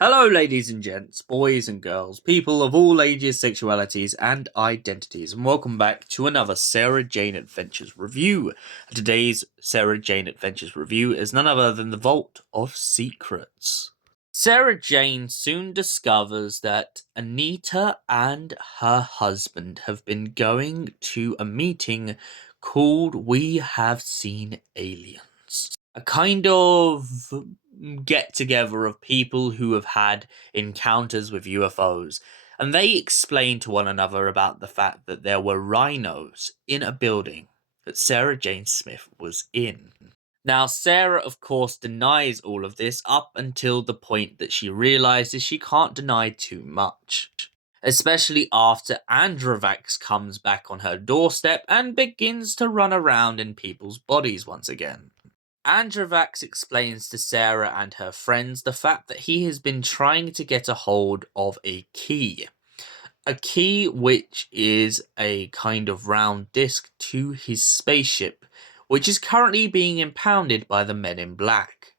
Hello, ladies and gents, boys and girls, people of all ages, sexualities, and identities, and welcome back to another Sarah Jane Adventures review. Today's Sarah Jane Adventures review is none other than the Vault of Secrets. Sarah Jane soon discovers that Anita and her husband have been going to a meeting called We Have Seen Aliens. A kind of get together of people who have had encounters with UFOs, and they explain to one another about the fact that there were rhinos in a building that Sarah Jane Smith was in. Now, Sarah, of course, denies all of this up until the point that she realizes she can't deny too much. Especially after adravax comes back on her doorstep and begins to run around in people's bodies once again. Adravax explains to Sarah and her friends the fact that he has been trying to get a hold of a key. A key which is a kind of round disc to his spaceship, which is currently being impounded by the Men in Black.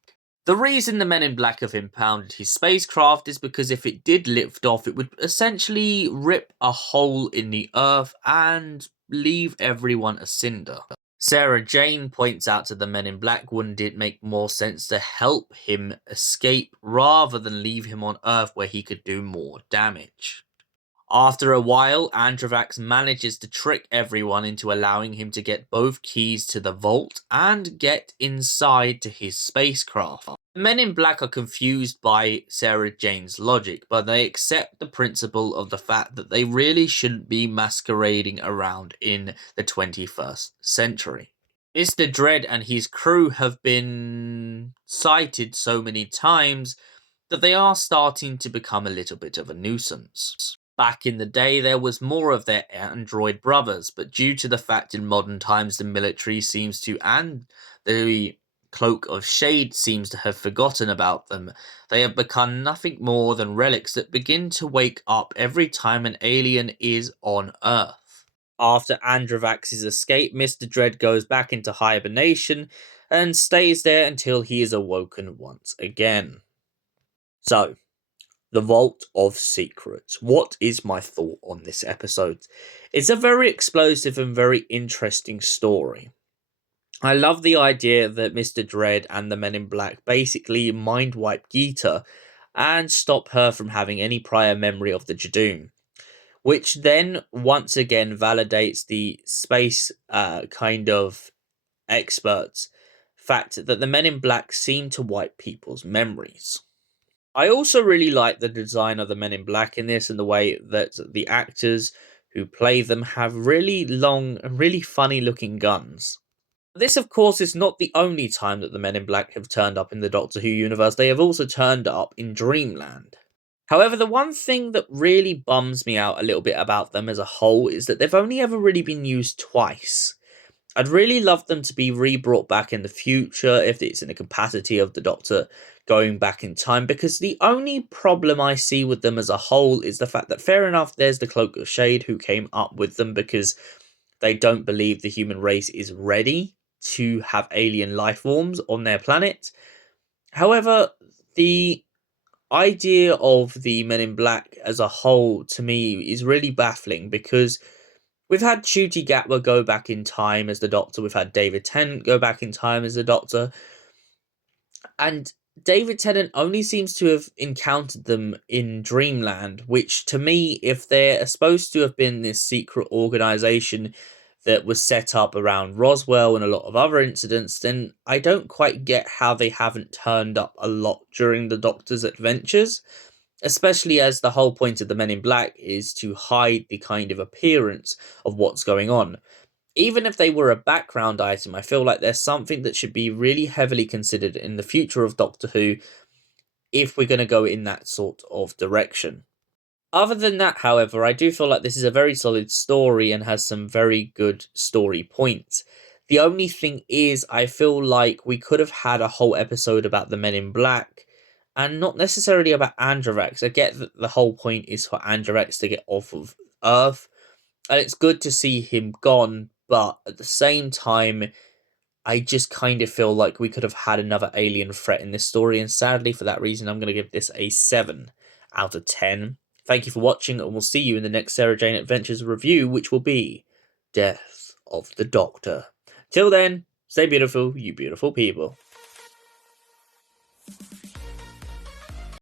The reason the Men in Black have impounded his spacecraft is because if it did lift off, it would essentially rip a hole in the earth and leave everyone a cinder. Sarah Jane points out to the Men in Black, wouldn't it make more sense to help him escape rather than leave him on Earth where he could do more damage? After a while, adravax manages to trick everyone into allowing him to get both keys to the vault and get inside to his spacecraft. The Men in Black are confused by Sarah Jane's logic, but they accept the principle of the fact that they really shouldn't be masquerading around in the 21st century. Mr. Dread and his crew have been cited so many times that they are starting to become a little bit of a nuisance. Back in the day, there was more of their android brothers, but due to the fact in modern times the military seems to, and the Cloak of Shade seems to have forgotten about them, they have become nothing more than relics that begin to wake up every time an alien is on Earth. After adravax's escape, Mr. Dread goes back into hibernation and stays there until he is awoken once again. So, the Vault of Secrets. What is my thought on this episode? It's a very explosive and very interesting story. I love the idea that Mr. Dread and the Men in Black basically mind wipe Geeta and stop her from having any prior memory of the Jadoon, which then once again validates the space kind of experts' fact that the Men in Black seem to wipe people's memories. I also really like the design of the Men in Black in this and the way that the actors who play them have really long and really funny looking guns. This, of course, is not the only time that the Men in Black have turned up in the Doctor Who universe, they have also turned up in Dreamland. However, the one thing that really bums me out a little bit about them as a whole is that they've only ever really been used twice. I'd really love them to be re-brought back in the future if it's in the capacity of the Doctor going back in time, because the only problem I see with them as a whole is the fact that fair enough, there's the Cloak of Shade who came up with them because they don't believe the human race is ready to have alien life forms on their planet. However, the idea of the Men in Black as a whole to me is really baffling because we've had Ncuti Gatwa go back in time as the Doctor. We've had David Tennant go back in time as the Doctor. And David Tennant only seems to have encountered them in Dreamland, which to me, if they're supposed to have been this secret organization that was set up around Roswell and a lot of other incidents, then I don't quite get how they haven't turned up a lot during the Doctor's adventures. Especially as the whole point of the Men in Black is to hide the kind of appearance of what's going on. Even if they were a background item, I feel like there's something that should be really heavily considered in the future of Doctor Who if we're going to go in that sort of direction. Other than that, however, I do feel like this is a very solid story and has some very good story points. The only thing is, I feel like we could have had a whole episode about the Men in Black and not necessarily about Adravax. I get that the whole point is for Adravax to get off of Earth, and it's good to see him gone, but at the same time, I just kind of feel like we could have had another alien threat in this story, and sadly, for that reason, I'm going to give this a 7 out of 10. Thank you for watching, and we'll see you in the next Sarah Jane Adventures review, which will be Death of the Doctor. Till then, stay beautiful, you beautiful people.